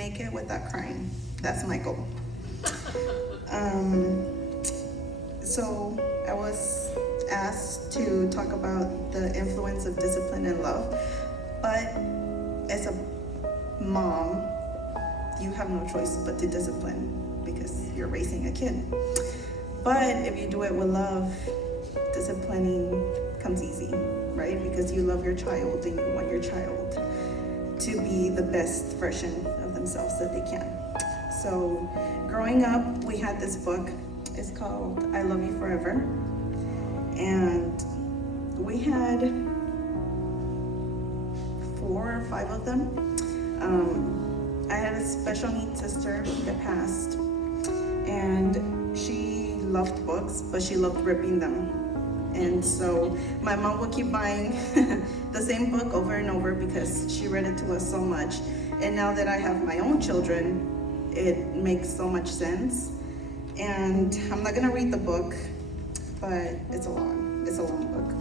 make it without crying. That's my goal. So I was asked to talk about the influence of discipline and love, but as a mom, you have no choice but to discipline because you're raising a kid. But if you do it with love, disciplining comes easy, right? Because you love your child and you want your child to be the best version of themselves that they can. So growing up, we had this book. It's called I Love You Forever. And we had 4 or 5 of them. I had a special needs sister that passed, and she loved books, but she loved ripping them. And so my mom would keep buying the same book over and over because she read it to us so much. And now that I have my own children, it makes so much sense. And I'm not gonna read the book, but it's a long book.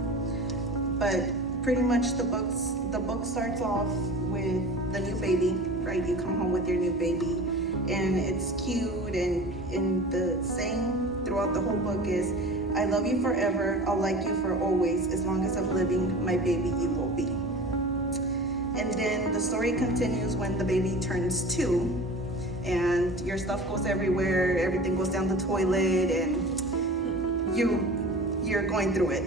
But pretty much the book starts off with the new baby, right? You come home with your new baby, and it's cute, and the saying throughout the whole book is, I love you forever, I'll like you for always, as long as I'm living, my baby you will be. And then the story continues when the baby turns 2, and your stuff goes everywhere, everything goes down the toilet, and you're going through it.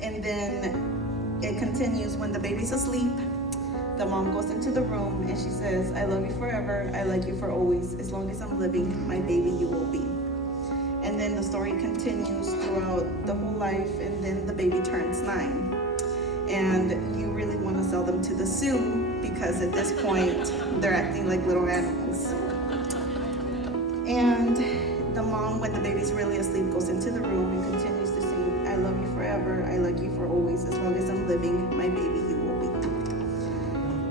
And then it continues when the baby's asleep. The mom goes into the room and she says, I love you forever, I like you for always, as long as I'm living, my baby you will be. And then the story continues throughout the whole life, and then the baby turns 9. And you really want to sell them to the zoo because at this point, they're acting like little animals. And the mom, when the baby's really asleep, goes into the room and continues to sing, I love you forever, I like you for always, as long as I'm living, my baby you will be.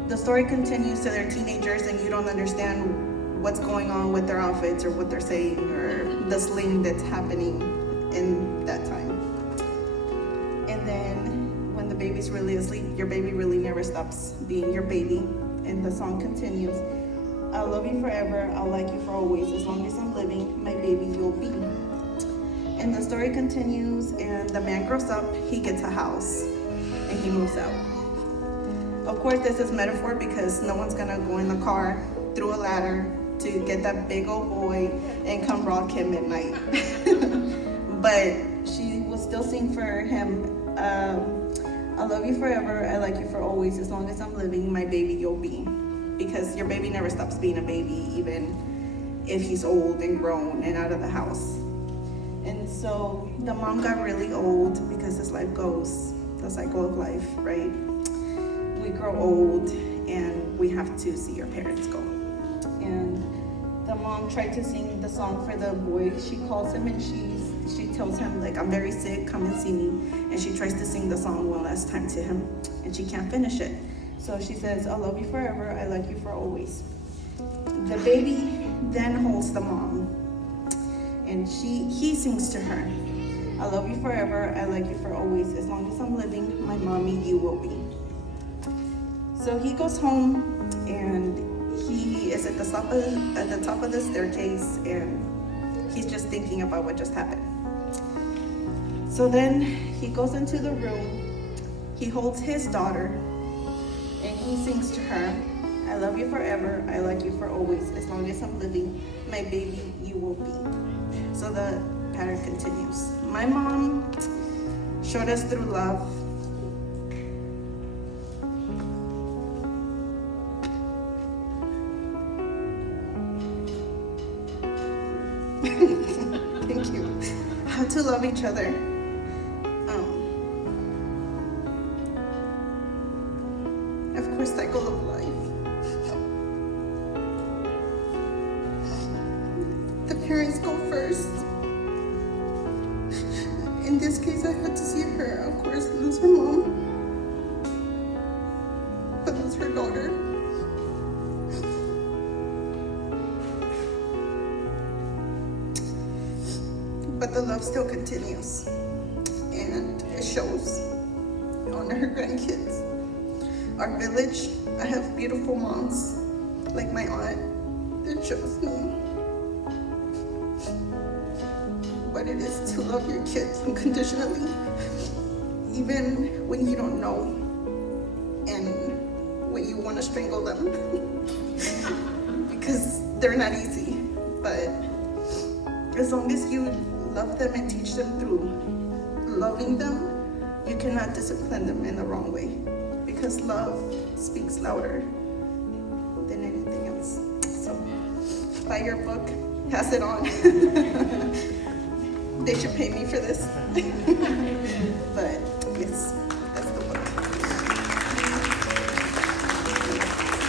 The story continues to their teenagers, and you don't understand what's going on with their outfits or what they're saying or the sling that's happening in that time. And then when the baby's really asleep, your baby really never stops being your baby. And the song continues, I'll love you forever, I'll like you for always, as long as I'm living, my baby you'll be. And the story continues, and the man grows up, he gets a house, and he moves out. Of course, this is metaphor because no one's gonna go in the car through a ladder to get that big old boy and come rock him at night. But she will still sing for him, I love you forever, I like you for always, as long as I'm living, my baby you'll be. Because your baby never stops being a baby, even if he's old and grown and out of the house. And so the mom got really old because as life goes, the cycle of life, right? We grow old and we have to see our parents go. And the mom tried to sing the song for the boy. She calls him and she tells him, like, I'm very sick, come and see me. And she tries to sing the song one last time to him, and she can't finish it. So she says, I love you forever, I like you for always. The baby then holds the mom, and he sings to her, I love you forever, I like you for always, as long as I'm living, my mommy you will be. So he goes home, and he is at the top of the staircase, and he's just thinking about what just happened. So then he goes into the room, he holds his daughter, and he sings to her, I love you forever, I like you for always, as long as I'm living, my baby you will be. So the pattern continues. My mom showed us through love thank you, how to love each other. Of course, cycle of life. The parents go first. In this case, I had to see her, of course, lose her mom, but lose her daughter. But the love still continues, and it shows on her grandkids. Our village, I have beautiful moms like my aunt, that shows me what it is to love your kids unconditionally, even when you don't know and when you want to strangle them, because they're not easy. But as long as you love them and teach them through loving them, you cannot discipline them in the wrong way, because love speaks louder than anything else. So buy your book, pass it on. They should pay me for this. But yes.